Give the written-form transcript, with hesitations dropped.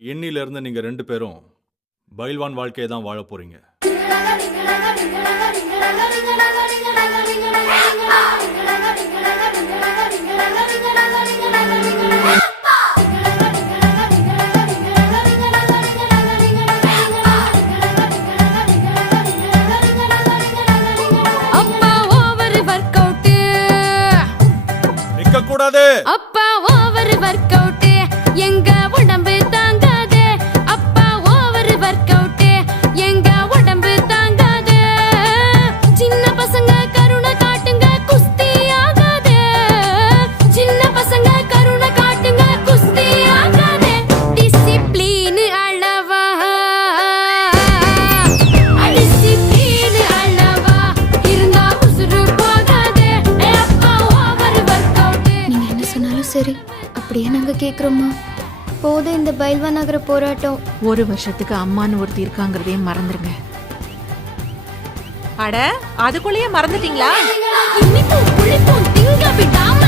இன்னிலிருந்து நீங்க 2 பேரும் பைல்வான் வாழ்க்கையை தான் வாழ போறீங்க. அப்பா ஓவர் வொர்க் அவுட், நிக்க கூடாது. அப்பா ஓவர் வொர்க் அவுட், எங்க உடம்பு தாங்காது. அப்பா ஓவர் வொர்க் அவுட், எங்க உடம்பு தாங்காது. சின்ன பசங்க கருணை காட்டுங்க, குஸ்தி ஆகாது. சின்ன பசங்க கருணை காட்டுங்க, குஸ்தி ஆகாது. டிசிப்ளின் அளவா, டிசிப்ளின் அளவா இருந்தா உசுறு போகாது. அப்பா ஓவர் வொர்க் அவுட். நீங்க என்ன சொன்னாலும் சரி, அப்படியே நாங்க கேக்குறோமா. போதும் இந்த பைல்வான் நகர போராட்டம். ஒரு வருஷத்துக்கு அம்மான்னு ஒருத்தி இருக்காங்கிறதே மறந்துருங்க. அட அதுக்குள்ளேயே மறந்துட்டீங்களா? இனிப்பும் புளிப்பும் திங்க விடாம